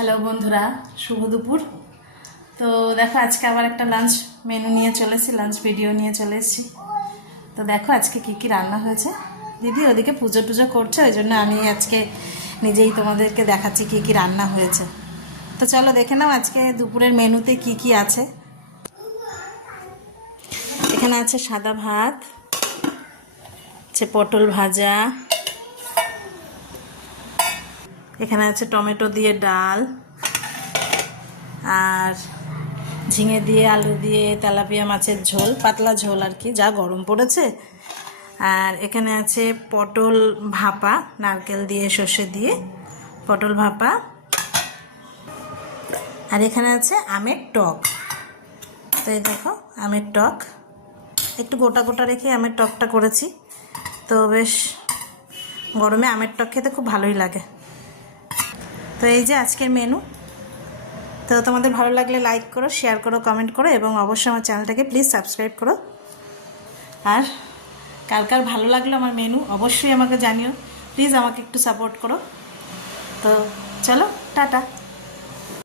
Hello বন্ধুরা, শুভ দুপুর। তো দেখো আজকে আবার একটা লাঞ্চ মেনু নিয়ে চলেছি, লাঞ্চ ভিডিও নিয়ে চলে এসেছি। তো দেখো আজকে কি কি রান্না হয়েছে। দিদি ওদিকে পুজো টুজো করছে, ওই জন্য আমি আজকে নিজেই তোমাদেরকে দেখাচ্ছি কি কি রান্না হয়েছে। তো চলো দেখে নাও আজকে দুপুরের মেনুতে কি কি আছে। এখানে আছে সাদা ভাত, আছে পটল ভাজা, এখানে আছে টমেটো দিয়ে ডাল, আর ঝিঙে দিয়ে আলু দিয়ে তেলাপিয়া মাছের ঝোল, পাতলা ঝোল আর কি, যা গরম পড়েছে। আর এখানে আছে পটল ভাপা, নারকেল দিয়ে সর্ষে দিয়ে পটল ভাপা। আর এখানে আছে আমের টক। তো এই দেখো আমের টক, একটু গোটা গোটা রেখে আমের টকটা করেছি। তো বেশ গরমে আমের টক খেতে খুব ভালোই লাগে। তো এই যে আজকের মেনু। তো তোমাদের ভালো লাগলে লাইক করো, শেয়ার করো, কমেন্ট করো এবং অবশ্যই আমার চ্যানেলটাকে প্লিজ সাবস্ক্রাইব করো। আর কার কার ভালো লাগলো আমার মেনু অবশ্যই আমাকে জানিও, প্লিজ আমাকে একটু সাপোর্ট করো। তো চলো টাটা।